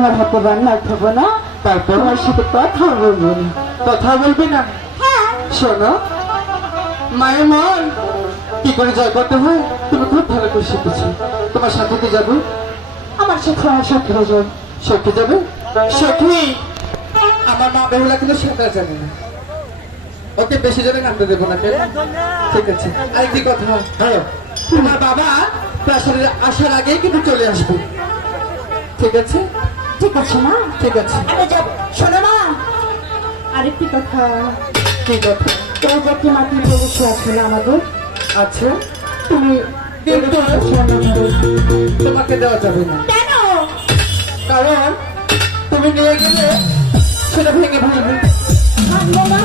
তোমার হাতে রান্না খাবো না, তারপর তোমার সাথে কথা বলবো না। কথা বলবি না? হ্যাঁ। শোনো, মায়ের মন কি করে জয় করতে হয় তুমি খুব ভালো করে শিখেছো। তোমার সাথে তো যাবো। আমার সাথে আমার সাথে যাও। সখী যাবে? সখী, আমার মা বেহুলা কিন্তু সাঁতার জানে না, ওকে বেশি জনে নামতে দেবো না। ঠিক আছে। আরেকটি কথা, হ্যাঁ, তোমার বাবা প্রাসাদের আসার আগেই কিন্তু চলে আসবে। ঠিক আছে? ঠিক আছে মা, ঠিক আছে। আমি যাব। শোনো মা, আরেকটি কথা। কি কথা? ওই যে কি মাটি বসে আছে না আমাদের, আচ্ছা, তুমি কিন্তু তোমাকে দেওয়া যাবে না। কেন? কারণ তুমি নিয়ে গেলে সেটা ভেঙে ফেলবে। ভাঙবো না।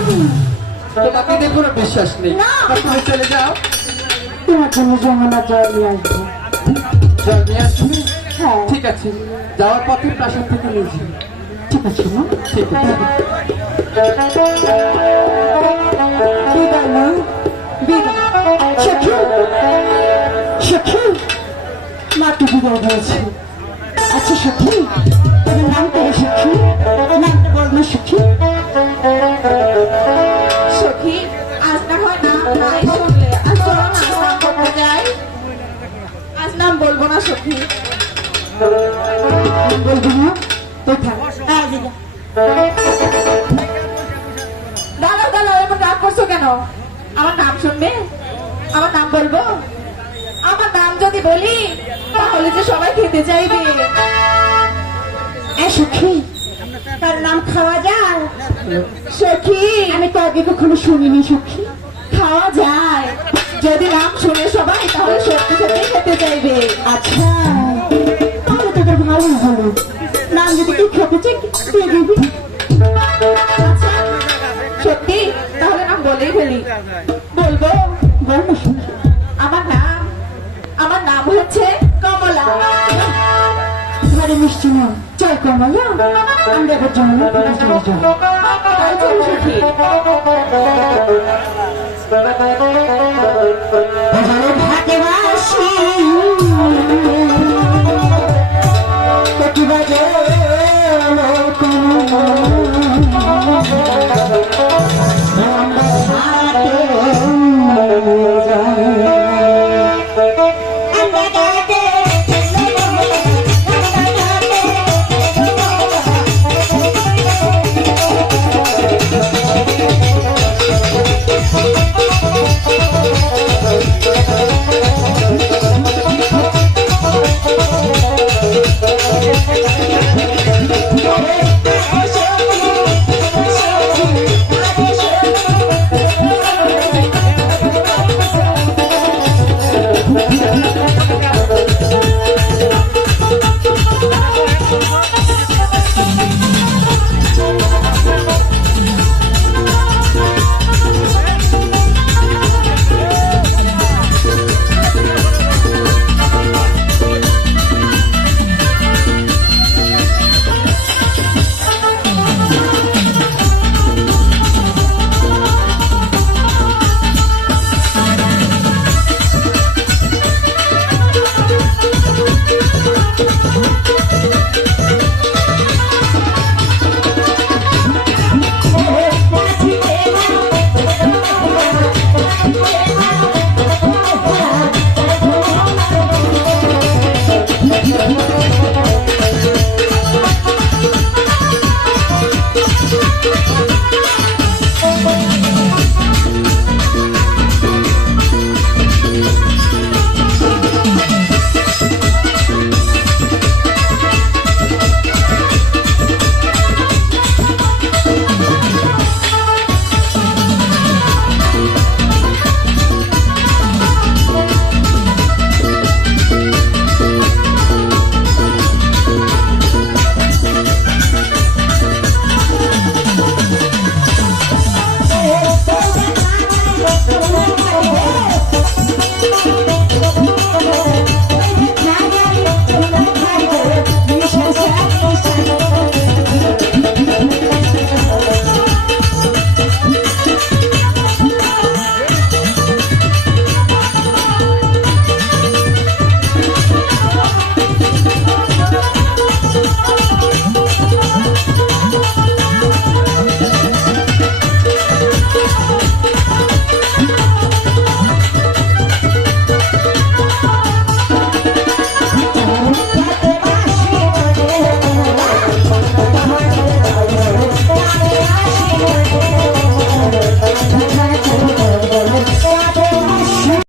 তোমাকে দিয়ে কোনো বিশ্বাস নেই। না। তুমি চলে যাও। তোমার জন্য যমুনা জল নিয়ে আসবো। জল নিয়ে আসবে? হ্যাঁ। ঠিক আছে, যাওয়ার পথে প্রাসাদ থেকে নিয়ে যাবে। ঠিক আছে মা। ঠিক আছে। বিদায় মা, বিদায়। সখী, সখী, মাকে বিদায় দিয়েছি। আচ্ছা সখী, তোমার নাম করে সখী, নামটা বল না সখী। সখী, আজ না হয় নাম নাই শুনলে, আজ চলো না নাম করতে যাই। আজ নাম বলবো না সখী। বলবি না? কোথায়? দাঁড়াও দাঁড়াও, এমন রাগ করছো কেন? আমার নাম শুনবে? আমার নাম বলবো? আমার নাম যদি বলি তাহলে যে সবাই খেতে চাইবে। সখী, তার নাম খাওয়া যায়? সখী, আমি তো আগে কখনো শুনিনি সখী। খাওয়া যায় যদি নাম শুনে সবাই, তাহলে সত্যি সত্যি খেতে চাইবে। আচ্ছা, তাহলে তোদের ভালো হলো। নাম যদি তুই খেতে চাই দিয়ে দিবি। আচ্ছা সত্যি, তাহলে নাম বলেই ফেলি। বলবো? বল না সখী। আমার নাম হচ্ছে কমলা। ঘরে মিষ্টি নাম চল কমলা, আমরা এবার জমা চলে যাবো। তাই চলো সখী।